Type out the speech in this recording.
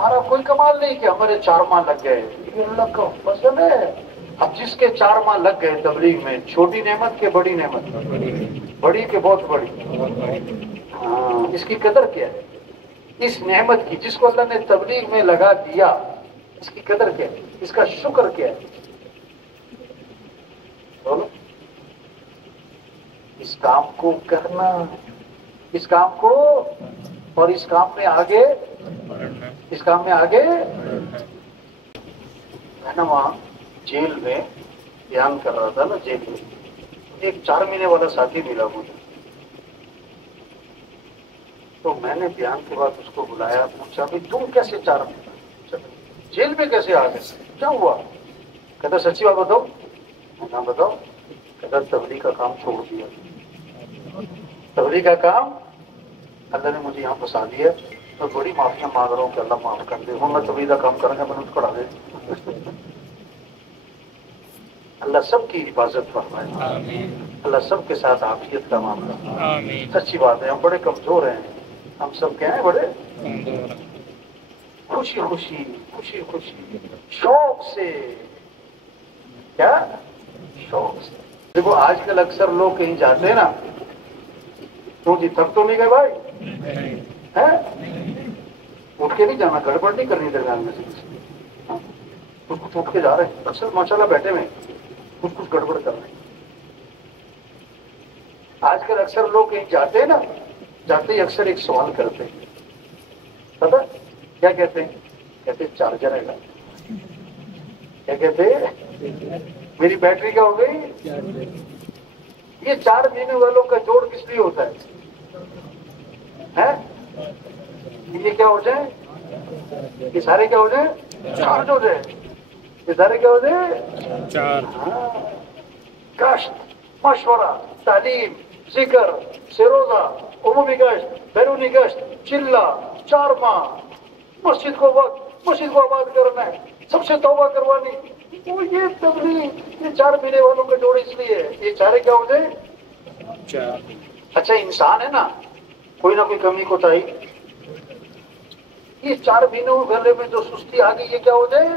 ہمارا کوئی کمال نہیں کہ ہمارے 4 ماہ لگ گئے، یہ اللہ کا فضل ہے۔ اب جس کے 4 ماہ لگ گئے تبلیغ میں، چھوٹی نعمت کے بڑی نعمت، بڑی کے بہت بڑی، ہاں اس کی قدر کیا ہے، اس نعمت کی جس کو اللہ نے تبلیغ میں لگا دیا، اس کی قدر کیا ہے، اس کا شکر کیا ہے؟ بولو، اس کام کو کرنا، اس کام کو، اور اس کام میں آگے، اس کام میں آگے ہے نا۔ وہاں جیل میں بیان کر رہا تھا نا، جیل میں ایک 4 مہینے والا ساتھی ملا مجھے، تو میں نے بیان کے بعد اس کو بلایا، پوچھا بھی تم کیسے 4 مہینے جیل میں کیسے آ گئے، کیا ہوا؟ کہتا سچی بات بتاؤ؟ میں کہا بتاؤ؟ کہتا تبلیغ کا کام چھوڑ دیا، تبلیغ کا کام اللہ نے مجھے یہاں پھنسا دیا، میں بڑی معافیاں مانگ رہا ہوں کہ اللہ معاف کر دے، ہوں میں تبلیغ کا کام کروں گا، میں نے اس کو ڈال دے۔ اللہ سب کی حفاظت فرمائے، اللہ سب کے ساتھ عافیت کا معاملہ۔ سچی بات ہے، ہم بڑے کمزور ہیں، ہم سب کیا ہیں، بڑے خوشی خوشی خوشی خوشی شوق سے، کیا شوق سے۔ دیکھو آج کل اکثر لوگ کہیں جاتے ہیں نا، تو جی تھک تو نہیں گئے بھائی، اٹھ کے نہیں جانا، گڑبڑ نہیں کرنی درمیان میں سے کچھ اٹھ کے جا رہے ہیں، اکثر ماشاء اللہ بیٹھے ہوئے کچھ گڑبڑ کر رہے ہیں۔ آج کل اکثر لوگ کہیں جاتے ہیں نا، جاتے ہی اکثر ایک سوال کرتے ہیں، پتہ کیا کہتے ہیں؟ کہتے چارجر ہے گا، کیا کہتے ہیں؟ میری بیٹری کیا ہو گئی؟ یہ 4 مہینے والوں کا جوڑ کس لیے ہوتا ہے؟ یہ کیا ہو جائے؟ یہ سارے کیا ہو جائے؟ چارج ہو جائے، یہ سارے کیا ہو جائے؟ چارج۔ گشت، مشورہ، تعلیم، ذکر، سروزہ، عمومی گشت، بیرونی گشت، چلہ، 4 ماہ، مسجد کو وقت، مسجد کو آباد کرنا ہے، سب سے توبہ کروانی، وہ یہ تبلیغ، یہ 4 مہینے والوں کا جوڑ اس لیے ہے، یہ چارے کیا ہو جائے؟ اچھا انسان ہے نا، کوئی نہ کوئی کمی کوتاہی، یہ 4 مہینوں گلے میں جو سستی آ گئی، یہ کیا ہو جائے؟